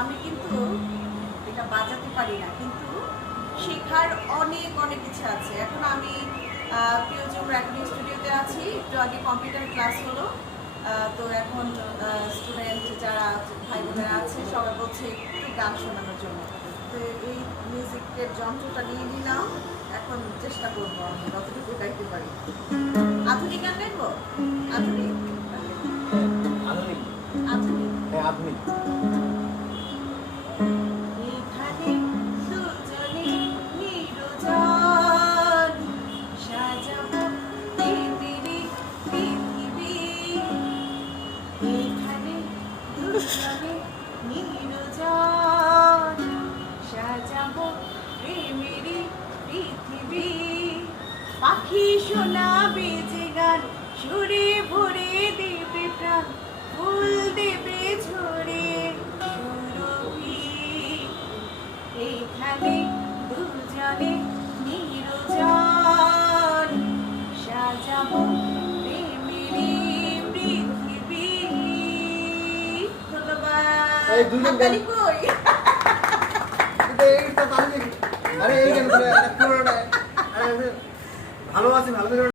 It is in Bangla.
আমি কিন্তু এটা বাজাতে পারি না, কিন্তু শেখার অনেক অনেক ইচ্ছা আছে। এখন আমি প্রিয়জন রেকর্ডিং স্টুডিওতে আছি। একটু আগে কম্পিউটার ক্লাস হলো। তো এখন স্টুডেন্ট যারা ভাই বোনেরা আছে সবাই বলছে একটু গান শোনানোর জন্য। তো এই মিউজিকের যন্ত্রটা নিয়ে নিলাম। এখন চেষ্টা করবো আমি যতটুকু গাইতে পারি। আধুনিক গান গাইবো? আধুনিক আধুনিক আধুনিক হ্যাঁ আধুনিক। এখানে দুজনে নির্জন সাজাবো প্রেমেরই পৃথিবী। এখানে দুজনে নির্জন সাজাবো প্রেমেরই পৃথিবী। পাখি শোনাবে যে গান, সুরে ভরে দেবে প্রাণ, ফুল দেবে ঝরে সুরভি। এখানে দুজনে নির্জন সাজাবো প্রেমেরই পৃথিবী। ধন্যবাদ। এই দুজন গান- হাততালি কই? এইটা আরে এই গান পুরোটা ভালো আছে ভালো